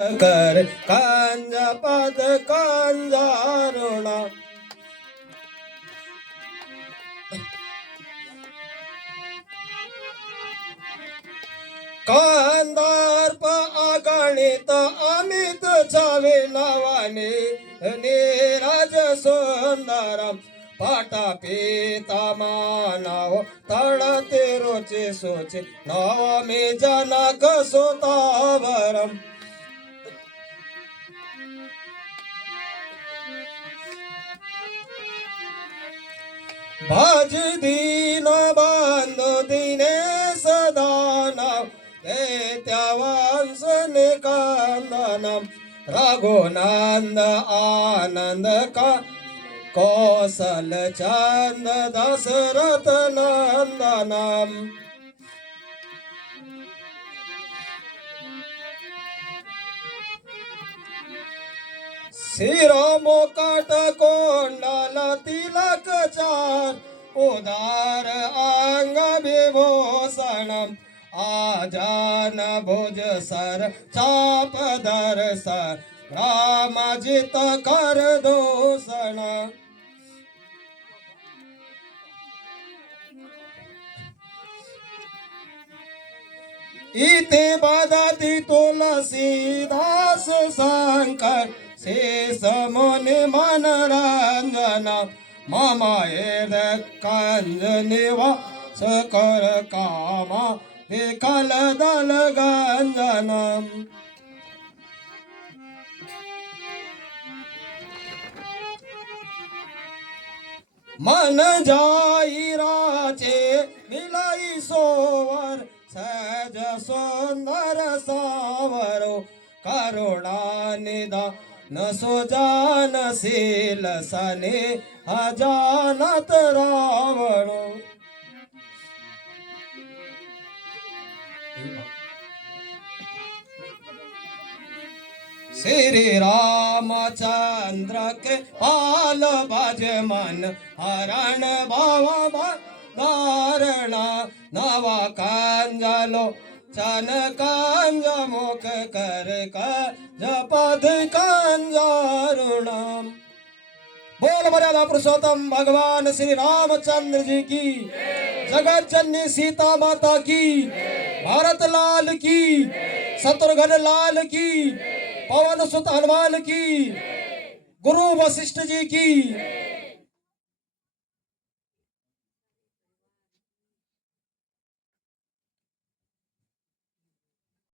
कर कांजा पद कांजारुणा कांदार्प अगणित अमित छावे नावाने नीरज सुंदरम पाटा पिता मानव तळते रोचे सोचे नवमे जनक सुतावरम भाज दीन बांधो दिने सदानाव त्या वांसने कांदनम रघुनंद आनंद का कौशल चंद दशरथ नंदनम शिरो मुकट कोंडल तिलक चार उदार अंग विभूषणम आजान भुज सर चाप दर्श रामजित कर दूषण इथे बदती तुलसीदास शंकर शेष मुनि मनरंजन मम एद कंजनिवा सकर कामा विकल दल गंजनम मन जाई राचे मिलाई सोवर सहज सुंदर सावरो करुणा निदा न सुजानशील सने अजानत रावण श्री रामचंद्र के पाल भज मन हरण बाबा धारणा नवा कांजलो चन कांज मुख कर जपद कांजारुणम। बोल मर्यादा पुरुषोत्तम भगवान श्री रामचंद्र जी की, जगत जननी सीता माता की, भारत लाल की, शत्रुघ्न लाल की, पवन सुत हनुमान की, गुरु वशिष्ठ जी की।